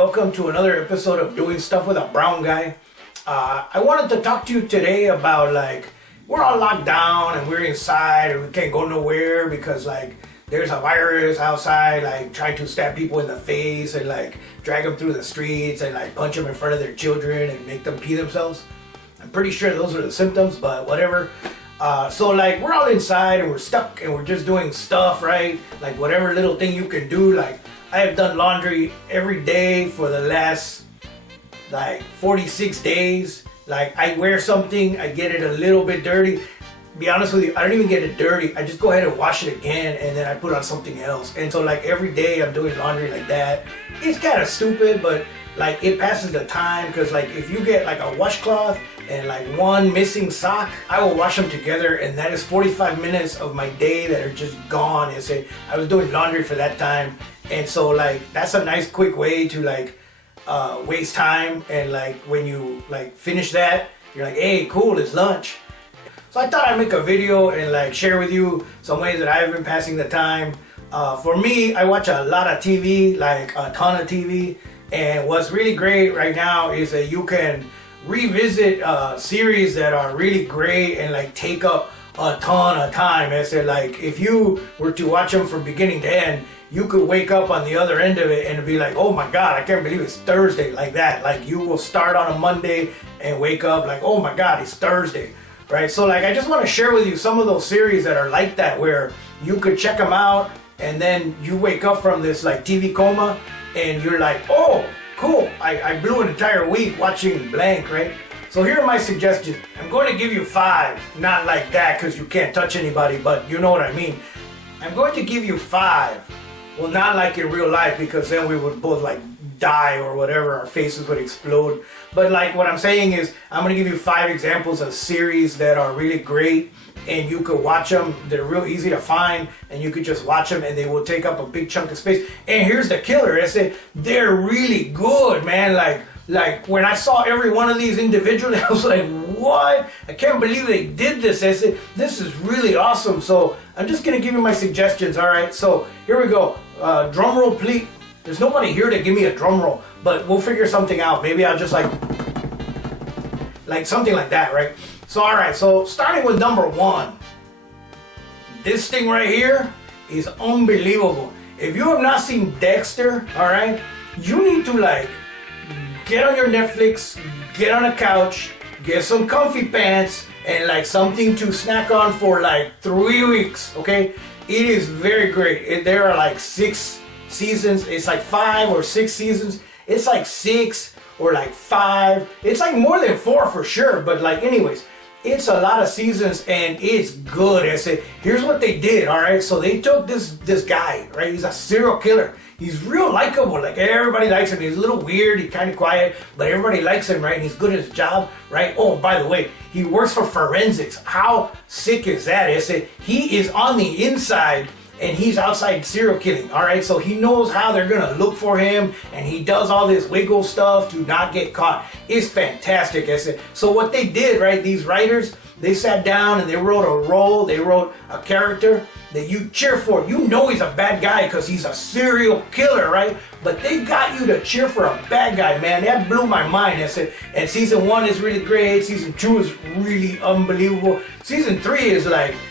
welcome to another episode of Doing Stuff with a Brown Guy. I wanted to talk to you today about we're all locked down and we're inside and we can't go nowhere because there's a virus outside trying to stab people in the face and drag them through the streets and punch them in front of their children and make them pee themselves. I'm pretty sure those are the symptoms, but whatever. So we're all inside and we're stuck and we're just doing stuff, right? Whatever little thing you can do. I have done laundry every day for the last 46 days. I wear something, I get it a little bit dirty. Be honest with you, I don't even get it dirty. I just go ahead and wash it again and then I put on something else. And so every day I'm doing laundry like that. It's kind of stupid, but it passes the time because if you get a washcloth and one missing sock, I will wash them together and that is 45 minutes of my day that are just gone. And say I was doing laundry for that time. And so that's a nice quick way to waste time. And when you finish that, you're hey, cool, it's lunch. So I thought I'd make a video and share with you some ways that I've been passing the time. For me, I watch a lot of TV, a ton of TV. And what's really great right now is that you can revisit series that are really great and take up a ton of time. I said if you were to watch them from beginning to end, you could wake up on the other end of it and be oh my God, I can't believe it's Thursday, that. You will start on a Monday and wake up oh my God, it's Thursday, right? So I just want to share with you some of those series that are like that, where you could check them out and then you wake up from this TV coma and you're oh, cool, I blew an entire week watching blank, right? So here are my suggestions. I'm going to give you 5, not like that because you can't touch anybody, but you know what I mean. I'm going to give you 5. Well, not in real life because then we would both die or whatever, our faces would explode. But what I'm saying is I'm going to give you 5 examples of series that are really great and you could watch them. They're real easy to find and you could just watch them and they will take up a big chunk of space. And here's the killer. I said they're really good, man. When I saw every one of these individually, I was what? I can't believe they did this. I said, this is really awesome. So I'm just going to give you my suggestions, all right? So here we go. Drum roll, please. There's nobody here to give me a drum roll, but we'll figure something out. Maybe I'll just something like that, right? So, all right. So starting with number 1. This thing right here is unbelievable. If you have not seen Dexter, all right, you need to get on your Netflix, get on a couch, get some comfy pants, and something to snack on for 3 weeks, okay? It is very great. There are 6 seasons. It's 5 or 6 seasons. It's 6 or 5. It's more than 4 for sure, but anyways, it's a lot of seasons and it's good. I said, here's what they did, all right? So they took this guy, right? He's a serial killer. He's real likable. Everybody likes him. He's a little weird. He's kind of quiet, but everybody likes him, right? And he's good at his job, right? Oh, by the way, he works for forensics. How sick is that? I said, he is on the inside and he's outside serial killing, all right? So he knows how they're gonna look for him and he does all this wiggle stuff to not get caught. It's fantastic, I said. So what they did, right, these writers, they sat down and they wrote a role, they wrote a character that you cheer for. You know he's a bad guy because he's a serial killer, right? But they got you to cheer for a bad guy, man. That blew my mind. I said, and season 1 is really great. Season 2 is really unbelievable. Season 3 is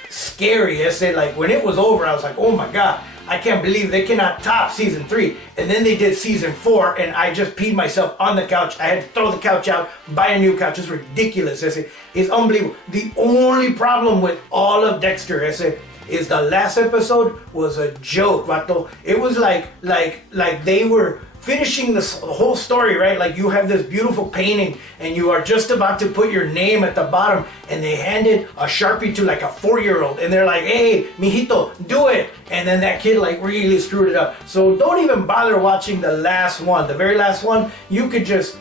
scary. I said, when it was over, I was oh my God, I can't believe they cannot top season 3. And then they did season 4 and I just peed myself on the couch. I had to throw the couch out, buy a new couch. It's ridiculous. I said, it's unbelievable. The only problem with all of Dexter, I said, is the last episode was a joke, vato. It was like they were finishing the whole story, right? You have this beautiful painting and you are just about to put your name at the bottom and they handed a Sharpie to a 4-year-old and they're hey, mijito, do it. And then that kid really screwed it up. So don't even bother watching the last one. The very last one, you could just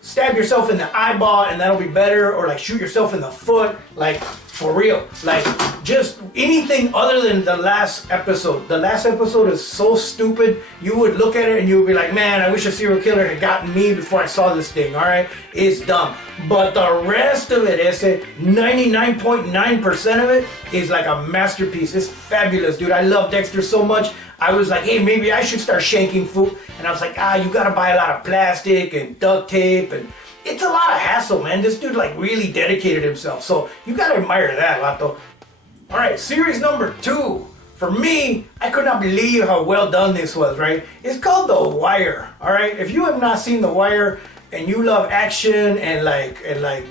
stab yourself in the eyeball and that'll be better, or shoot yourself in the foot. For real. Like, just anything other than the last episode. The last episode is so stupid. You would look at it and you would be like, man, I wish a serial killer had gotten me before I saw this thing, alright? It's dumb. But the rest of it, 99.9% of it is like a masterpiece. It's fabulous, dude. I love Dexter so much. I was like, hey, maybe I should start shanking food. And I was like, you gotta buy a lot of plastic and duct tape, and it's a lot of hassle, man. This dude like really dedicated himself. So you gotta admire that, Vato. Alright, series number 2. For me, I could not believe how well done this was, right? It's called The Wire, alright? If you have not seen The Wire and you love action and like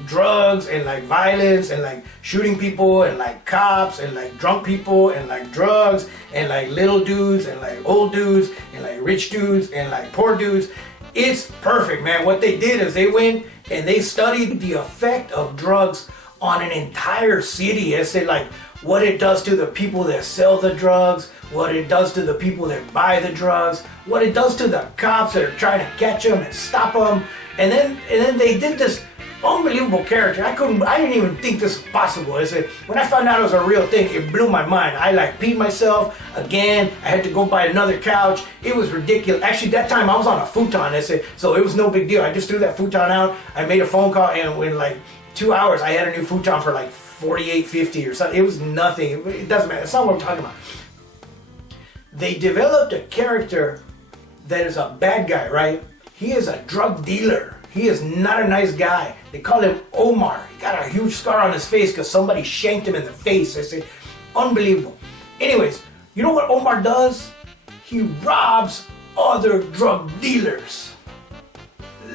drugs and like violence and like shooting people and like cops and like drunk people and like drugs and like little dudes and like old dudes and like rich dudes and like poor dudes, it's perfect, man. What they did is they went and they studied the effect of drugs on an entire city. They said like what it does to the people that sell the drugs, what it does to the people that buy the drugs, what it does to the cops that are trying to catch them and stop them. And then they did this unbelievable character. I didn't even think this was possible. I said, when I found out it was a real thing, it blew my mind. I like peed myself again. I had to go buy another couch. It was ridiculous. Actually, that time I was on a futon. I said, so it was no big deal. I just threw that futon out. I made a phone call, and in like 2 hours, I had a new futon for like $48.50 or something. It was nothing. It doesn't matter. That's not what I'm talking about. They developed a character that is a bad guy, right? He is a drug dealer. He is not a nice guy. They call him Omar. He got a huge scar on his face because somebody shanked him in the face. I say, unbelievable. Anyways, you know what Omar does? He robs other drug dealers.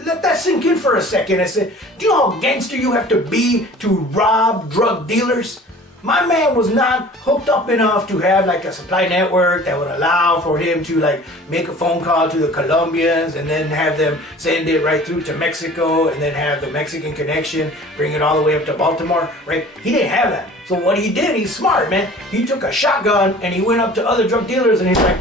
Let that sink in for a second. I said, do you know how gangster you have to be to rob drug dealers? My man was not hooked up enough to have like a supply network that would allow for him to like make a phone call to the Colombians and then have them send it right through to Mexico and then have the Mexican connection bring it all the way up to Baltimore, right? He didn't have that. So what he did, he's smart, man. He took a shotgun and he went up to other drug dealers and he's like,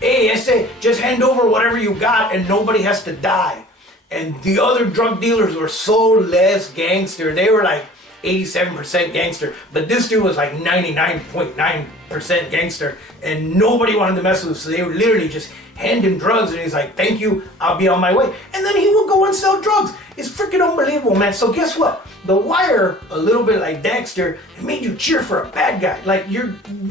hey, I say, just hand over whatever you got and nobody has to die. And the other drug dealers were so less gangster. They were like 87% gangster, but this dude was like 99.9% gangster, and nobody wanted to mess with him, so they would literally just hand him drugs, and he's like, thank you, I'll be on my way. And then he would go and sell drugs. It's freaking unbelievable, man. So guess what? The Wire, a little bit like Dexter, it made you cheer for a bad guy. Like, you're,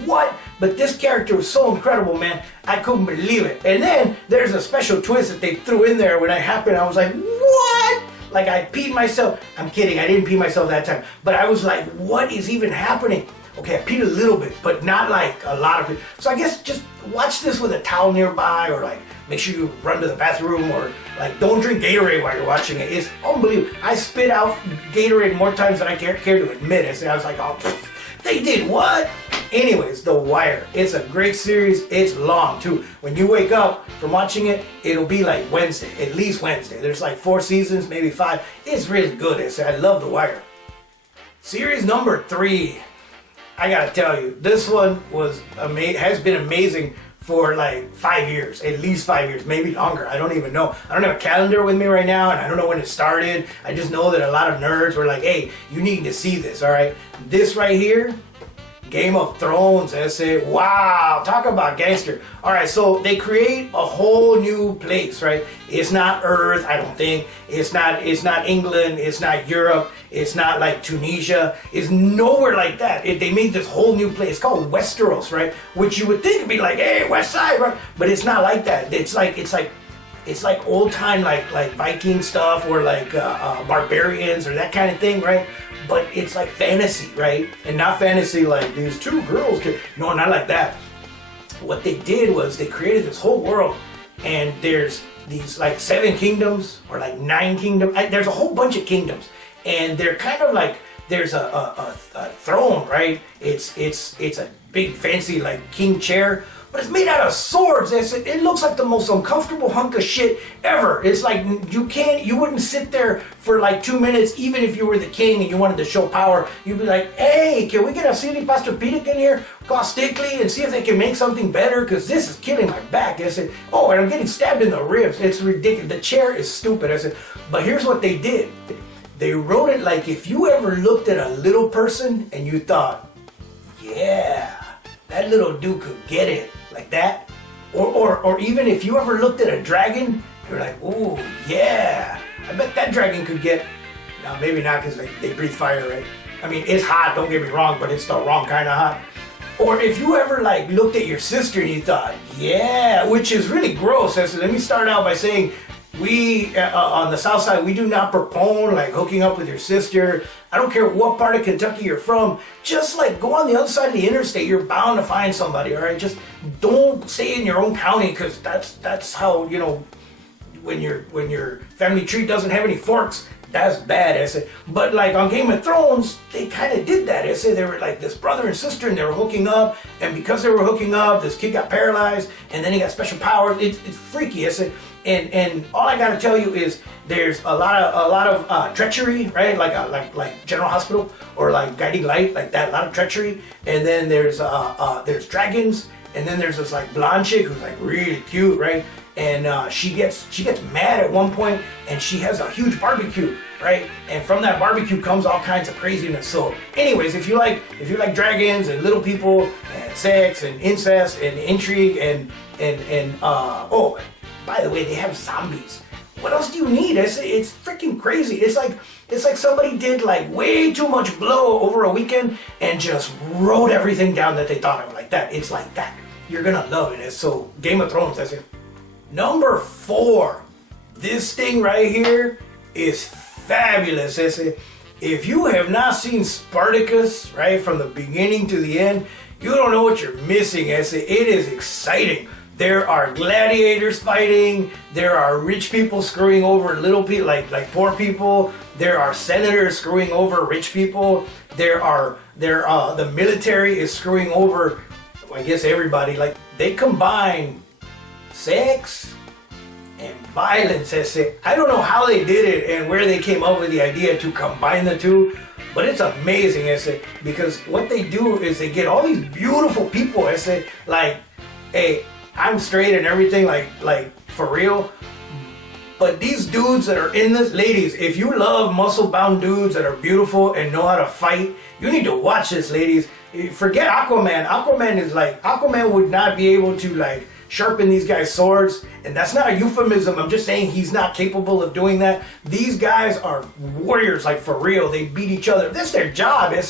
what? But this character was so incredible, man. I couldn't believe it. And then there's a special twist that they threw in there when it happened. I was like, what? Like, I peed myself. I'm kidding, I didn't pee myself that time. But I was like, what is even happening? Okay, I peed a little bit, but not like a lot of it. So I guess just watch this with a towel nearby, or like make sure you run to the bathroom, or like don't drink Gatorade while you're watching it. It's unbelievable. I spit out Gatorade more times than I care to admit. I was like, oh, they did what? Anyways, The Wire. It's a great series. It's long too. When you wake up from watching it, it'll be like Wednesday, at least Wednesday. There's like 4 seasons, maybe 5. It's really good. I love The Wire. Series number 3. I gotta tell you, this one has been amazing for like 5 years, at least 5 years, maybe longer. I don't even know. I don't have a calendar with me right now, and I don't know when it started. I just know that a lot of nerds were like, hey, you need to see this, all right? This right here, Game of Thrones. I say, wow, talk about gangster. All right, so they create a whole new place, right? It's not Earth, I don't think. It's not England. It's not Europe. It's not like Tunisia. It's nowhere like that. They made this whole new place. It's called Westeros, right? Which you would think would be like, hey, West Side, right? But it's not like that. It's like old time like Viking stuff, or like barbarians or that kind of thing, right? But it's like fantasy, right? And not fantasy like these 2 girls can. No, not like that. What they did was they created this whole world, and there's these like 7 kingdoms or like 9 kingdoms. There's a whole bunch of kingdoms, and they're kind of like, there's a throne, right? It's a big fancy like king chair, but it's made out of swords. It looks like the most uncomfortable hunk of shit ever. It's like you wouldn't sit there for like 2 minutes, even if you were the king and you wanted to show power. You'd be like, hey, can we get a CD Pastor Pedic in here, caustically, and see if they can make something better, because this is killing my back. I said, oh, and I'm getting stabbed in the ribs. It's ridiculous. The chair is stupid. I said, but here's what they did. they wrote it like if you ever looked at a little person and you thought, yeah, that little dude could get it, like that. Or even if you ever looked at a dragon, you're like, ooh, yeah, I bet that dragon could get. Now, maybe not because they breathe fire, right? I mean, it's hot, don't get me wrong, but it's the wrong kind of hot. Or if you ever like looked at your sister and you thought, yeah, which is really gross. So let me start out by saying we on the south side, we do not propone like hooking up with your sister. I don't care what part of Kentucky you're from. Just like go on the other side of the interstate, you're bound to find somebody, all right? Just don't stay in your own county, because that's how, you know, when your family tree doesn't have any forks, that's bad, I say. But like on Game of Thrones, they kind of did that. I say they were like this brother and sister, and they were hooking up. And because they were hooking up, this kid got paralyzed, and then he got special powers. It's freaky, I say. And all I gotta tell you is there's a lot of treachery, right? Like General Hospital or like Guiding Light, like that. A lot of treachery. And then there's dragons, and then there's this like blonde chick who's like really cute, right? And she gets mad at one point, and she has a huge barbecue, right? And from that barbecue comes all kinds of craziness. So, anyways, if you like dragons and little people and sex and incest and intrigue and oh, by the way, they have zombies. What else do you need? It's freaking crazy. It's like somebody did like way too much blow over a weekend and just wrote everything down that they thought of like that. It's like that. You're gonna love it. So Game of Thrones, that's it. Number 4, this thing right here is fabulous. If you have not seen Spartacus, right, from the beginning to the end, you don't know what you're missing. It is exciting. There are gladiators fighting. There are rich people screwing over little people, like poor people. There are senators screwing over rich people. The military is screwing over, I guess, everybody. Like, they combine sex and violence. I don't know how they did it and where they came up with the idea to combine the two, but it's amazing, because what they do is they get all these beautiful people, like, hey, I'm straight and everything, like for real, but these dudes that are in this, ladies, if you love muscle-bound dudes that are beautiful and know how to fight, you need to watch this, ladies. Forget Aquaman. Aquaman would not be able to, like, sharpen these guys' swords, and that's not a euphemism. I'm just saying he's not capable of doing that. These guys are warriors, like, for real. They beat each other. That's their job, is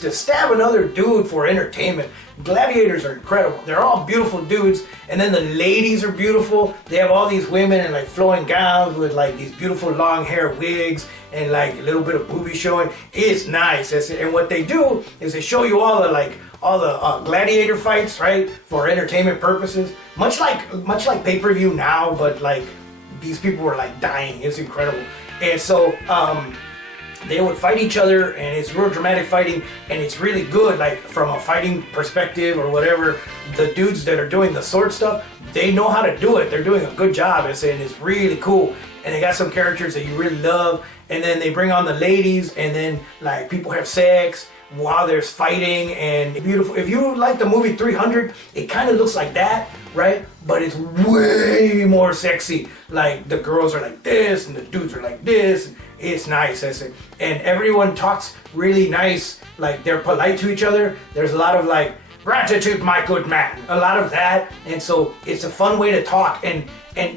to stab another dude for entertainment. Gladiators are incredible. They're all beautiful dudes, and then the ladies are beautiful. They have all these women in like flowing gowns with like these beautiful long hair wigs and like a little bit of booby showing. It's nice. And what they do is they show you all the gladiator fights, right, for entertainment purposes. Much like pay-per-view now, but like these people were like dying. It's incredible. And so they would fight each other, and it's real dramatic fighting, and it's really good, like from a fighting perspective or whatever. The dudes that are doing the sword stuff, they know how to do it. They're doing a good job, and it's really cool. And they got some characters that you really love, and then they bring on the ladies, and then like people have sex while there's fighting, and beautiful. If you like the movie 300, it kind of looks like that, right? But it's way more sexy. Like the girls are like this, and the dudes are like this. It's nice, and everyone talks really nice. Like they're polite to each other. There's a lot of like gratitude, my good man. A lot of that, and so it's a fun way to talk. And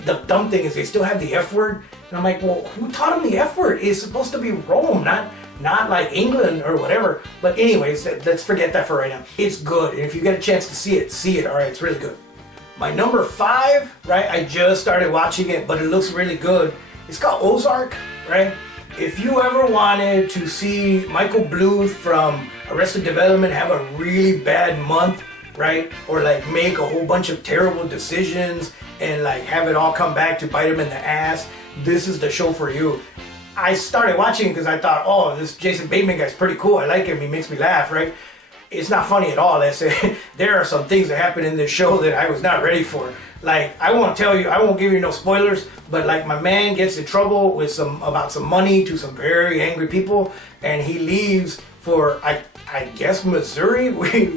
the dumb thing is they still have the F word, and I'm like, well, who taught them the F word? It's supposed to be Rome, not like England or whatever. But anyways, let's forget that for right now. It's good, and if you get a chance to see it. All right, it's really good. My number 5, right? I just started watching it, but it looks really good. It's called Ozark, right? If you ever wanted to see Michael Bluth from Arrested Development have a really bad month, right? Or like make a whole bunch of terrible decisions and like have it all come back to bite him in the ass, this is the show for you. I started watching because I thought, oh, this Jason Bateman guy's pretty cool. I like him. He makes me laugh, right? It's not funny at all. There are some things that happen in this show that I was not ready for. Like, I won't give you no spoilers, but like my man gets in trouble with about some money to some very angry people, and he leaves for I guess Missouri.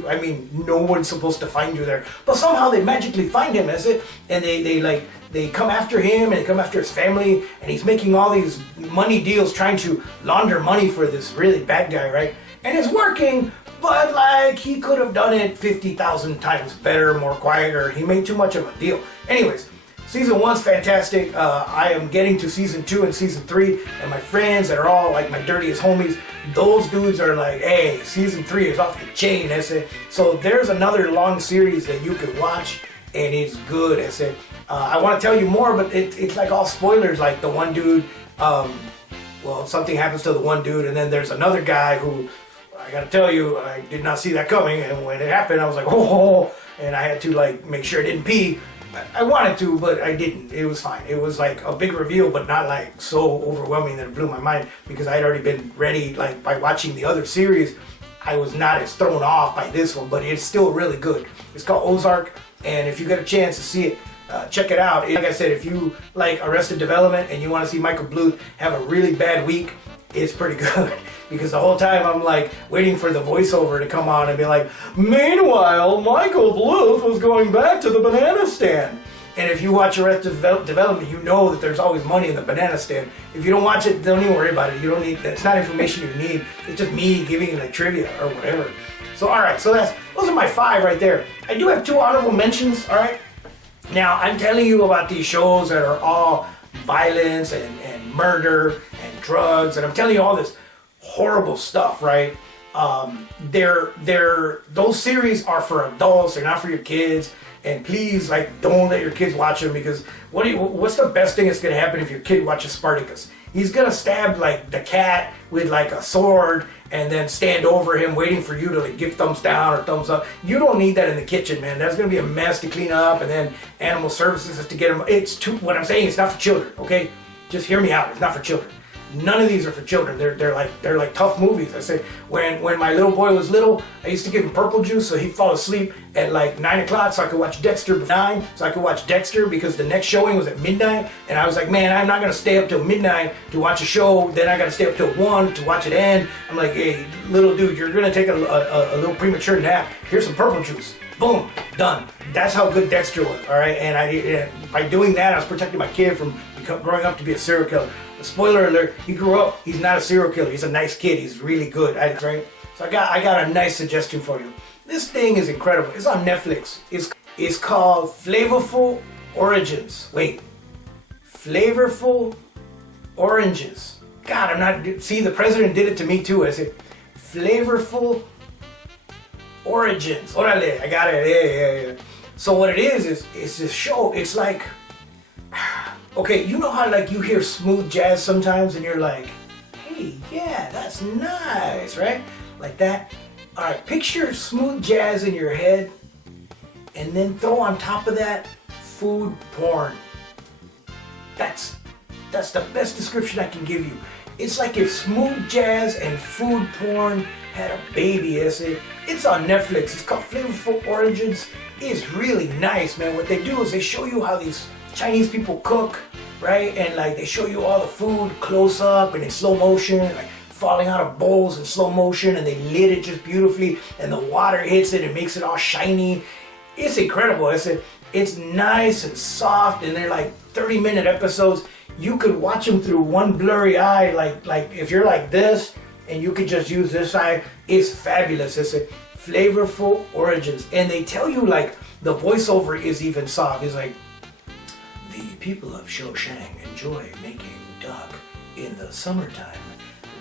I mean, no one's supposed to find you there, but somehow they magically find him, is it? And they come after him and they come after his family, and he's making all these money deals trying to launder money for this really bad guy, right? And it's working, but like he could have done it 50,000 times better, more quieter. He made too much of a deal. Anyways, season 1's fantastic. I am getting to season 2 and season 3, and my friends that are all like my dirtiest homies, those dudes are like, hey, season 3 is off the chain, I said. So there's another long series that you can watch, and it's good, I said. I want to tell you more, but it's like all spoilers. Like the one dude, well, something happens to the one dude, and then there's another guy who, I gotta tell you, I did not see that coming, and when it happened, I was like, oh, and I had to like make sure I didn't pee. I wanted to, but I didn't. It was fine. It was like a big reveal, but not like so overwhelming that it blew my mind, because I had already been ready, like by watching the other series. I was not as thrown off by this one, but it's still really good. It's called Ozark, and if you get a chance to see it, check it out. Like I said, if you like Arrested Development and you want to see Michael Bluth have a really bad week, it's pretty good. Because the whole time I'm like waiting for the voiceover to come on and be like, meanwhile, Michael Bluth was going back to the banana stand. And if you watch Arrested Development, you know that there's always money in the banana stand. If you don't watch it, don't even worry about it. You don't need, that's not information you need. It's just me giving you like trivia or whatever. So alright, so those are my 5 right there. I do have 2 honorable mentions, alright? Now, I'm telling you about these shows that are all violence and murder and drugs, and I'm telling you all this horrible stuff, right? Those series are for adults. They're not for your kids. And please, like, don't let your kids watch them, because what's the best thing that's gonna happen if your kid watches Spartacus? He's gonna stab like the cat with like a sword and then stand over him waiting for you to like give thumbs down or thumbs up. You don't need that in the kitchen, man. That's gonna be a mess to clean up, and then animal services has to get him. What I'm saying, it's not for children, okay? Just hear me out. It's not for children. None of these are for children. They're like tough movies. I say, when my little boy was little, I used to give him purple juice so he'd fall asleep at like 9 o'clock so I could watch Dexter before 9, so I could watch Dexter because the next showing was at midnight, and I was like, man, I'm not gonna stay up till midnight to watch a show, then I gotta stay up till 1 to watch it end. I'm like, hey, little dude, you're gonna take a little premature nap. Here's some purple juice. Boom, done. That's how good Dexter was, all right? And by doing that, I was protecting my kid from growing up to be a serial killer. Spoiler alert, he grew up, he's not a serial killer, he's a nice kid, he's really good, right? So I got a nice suggestion for you. This thing is incredible. It's on Netflix. It's called Flavorful Origins. Wait, Flavorful Oranges. God, see, the president did it to me too. I said, Flavorful Origins. Orale, I got it, yeah. So what it is it's this show, it's like, okay, you know how like you hear smooth jazz sometimes and you're like, hey, yeah, that's nice, right? Like that. All right, picture smooth jazz in your head and then throw on top of that food porn. That's the best description I can give you. It's like if smooth jazz and food porn had a baby, it's on Netflix. It's called Flavorful Origins. It's really nice, man. What they do is they show you how these Chinese people cook, right? And like they show you all the food close up and in slow motion, like falling out of bowls in slow motion, and they lit it just beautifully, and the water hits it and makes it all shiny. It's incredible. It's nice and soft, and they're like 30-minute episodes. You could watch them through one blurry eye, like if you're like this, and you could just use this eye. It's fabulous. It's a Flavorful Origins, and they tell you like the voiceover is even soft. It's like, the people of Shawshank enjoy making duck in the summertime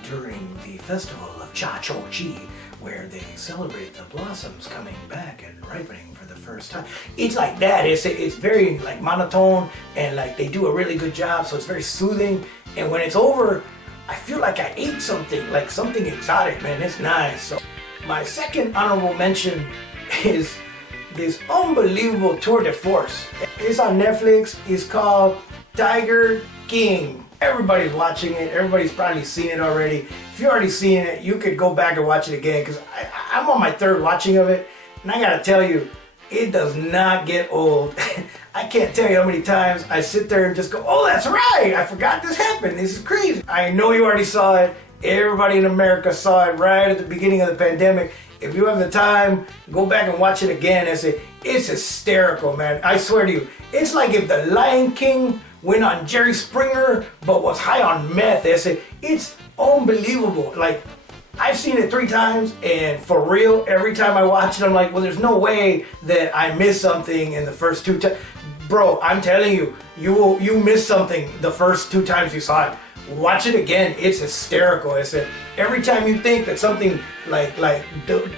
during the festival of Cha-Cho-Chi, where they celebrate the blossoms coming back and ripening for the first time. It's like that. It's very like monotone, and like they do a really good job, so it's very soothing. And when it's over, I feel like I ate something, like something exotic, man. It's nice. So my second honorable mention is this unbelievable tour de force. It's on Netflix. It's called Tiger King. Everybody's watching it. Everybody's probably seen it already. If you've already seen it, you could go back and watch it again, because I'm on my 3rd watching of it, and I gotta tell you, it does not get old. I can't tell you how many times I sit there and just go, oh, that's right, I forgot this happened. This is crazy. I know you already saw it. Everybody in America saw it right at the beginning of the pandemic. If you have the time, go back and watch it again. It's hysterical, man. I swear to you. It's like if the Lion King went on Jerry Springer but was high on meth. It's unbelievable. Like, I've seen it 3 times, and for real, every time I watch it, I'm like, well, there's no way that I missed something in the first 2 times. Bro, I'm telling you, you missed something the first 2 times you saw it. Watch it again. It's hysterical. Every time you think that something like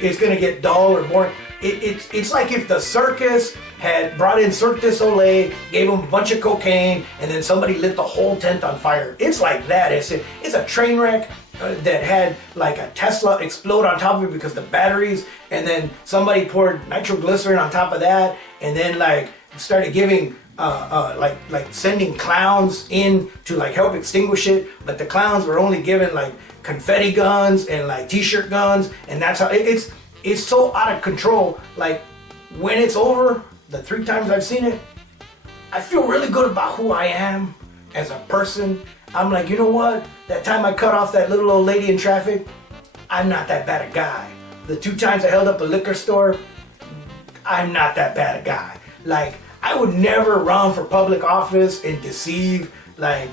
is gonna get dull or boring, it's like if the circus had brought in Cirque du Soleil, gave them a bunch of cocaine, and then somebody lit the whole tent on fire. It's like that. It's a train wreck that had like a Tesla explode on top of it because the batteries, and then somebody poured nitroglycerin on top of that, and then like started giving like sending clowns in to like help extinguish it, but the clowns were only given like confetti guns and like t-shirt guns, and that's how it's so out of control. Like, when it's over, the 3 times I've seen it, I feel really good about who I am as a person. I'm like, you know what? That time I cut off that little old lady in traffic, I'm not that bad a guy. The 2 times I held up a liquor store, I'm not that bad a guy. Like, I would never run for public office and deceive like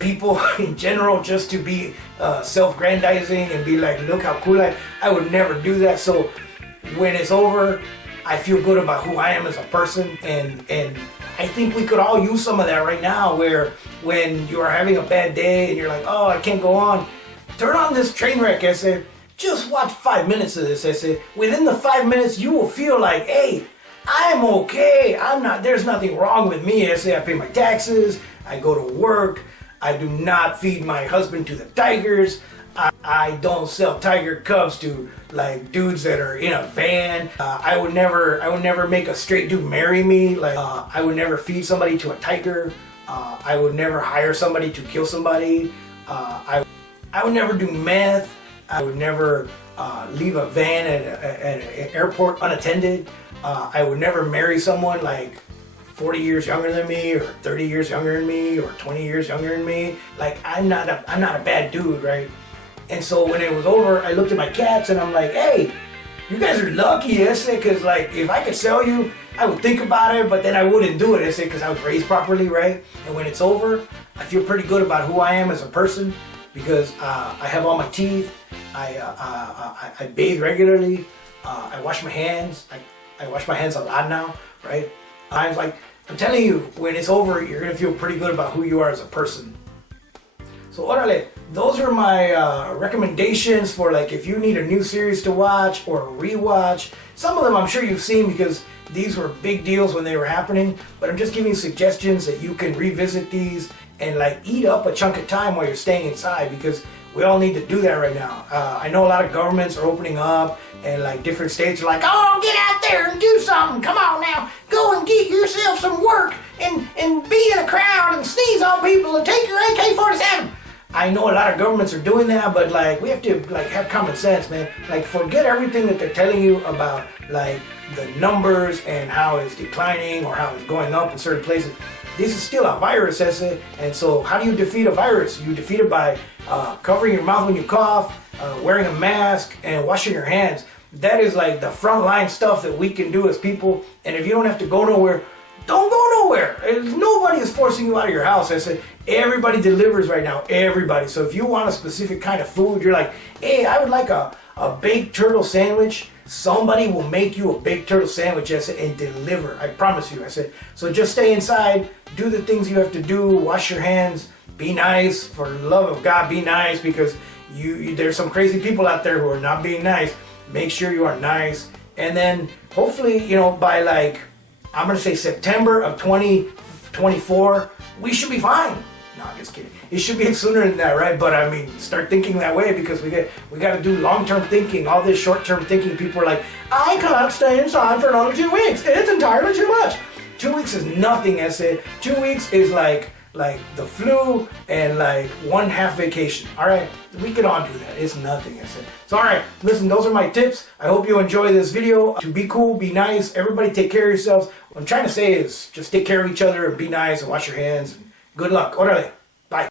people in general just to be self-grandizing and be like, look how cool I would never do that. So when it's over, I feel good about who I am as a person, and I think we could all use some of that right now, where when you are having a bad day and you're like, oh, I can't go on, turn on this train wreck. Just watch 5 minutes of this. Within the 5 minutes, you will feel like, hey, I'm okay. There's nothing wrong with me. I pay my taxes. I go to work. I do not feed my husband to the tigers. I don't sell tiger cubs to like dudes that are in a van. I would never make a straight dude marry me. Like, I would never feed somebody to a tiger. I would never hire somebody to kill somebody. I would never do meth. I would never leave a van at an airport unattended. I would never marry someone like 40 years younger than me, or 30 years younger than me, or 20 years younger than me. Like, I'm not a bad dude, right? And so when it was over, I looked at my cats and I'm like, hey, you guys are lucky, because like, if I could sell you, I would think about it, but then I wouldn't do it, because I was raised properly, right? And when it's over, I feel pretty good about who I am as a person, because I have all my teeth, I bathe regularly, I wash my hands, I wash my hands a lot now, right? I'm telling you, when it's over, you're gonna feel pretty good about who you are as a person. So orale, those are my recommendations for like if you need a new series to watch or rewatch. Some of them I'm sure you've seen because these were big deals when they were happening, but I'm just giving you suggestions that you can revisit these and like eat up a chunk of time while you're staying inside, because we all need to do that right now. I know a lot of governments are opening up, and like different states are like, oh, get out there and do something. Come on now, go and get yourself some work and be in a crowd and sneeze on people and take your AK-47. I know a lot of governments are doing that, but like we have to like have common sense, man. Like, forget everything that they're telling you about like the numbers and how it's declining or how it's going up in certain places. This is still a virus, and so how do you defeat a virus? You defeat it by covering your mouth when you cough, wearing a mask, and washing your hands. That is like the frontline stuff that we can do as people. And if you don't have to go nowhere, don't go nowhere. Nobody is forcing you out of your house. I said, everybody delivers right now, everybody. So if you want a specific kind of food, you're like, hey, I would like a baked turtle sandwich. Somebody will make you a baked turtle sandwich, I said, and deliver. I promise you, I said. So just stay inside, do the things you have to do, wash your hands, be nice. For the love of God, be nice, because there's some crazy people out there who are not being nice. Make sure you are nice. And then hopefully, by like, I'm going to say September of 2024, we should be fine. No, I'm just kidding. It should be sooner than that, right? But I mean, start thinking that way, because we got to do long-term thinking. All this short-term thinking, people are like, I can't stay inside for another 2 weeks. It's entirely too much. 2 weeks is nothing, I said. 2 weeks is like the flu and like 1/2 vacation. All right, we can all do that. It's nothing, I said. So all right, listen, those are my tips. I hope you enjoy this video. To be cool, be nice. Everybody take care of yourselves. What I'm trying to say is just take care of each other and be nice and wash your hands. Good luck. Orale. Bye.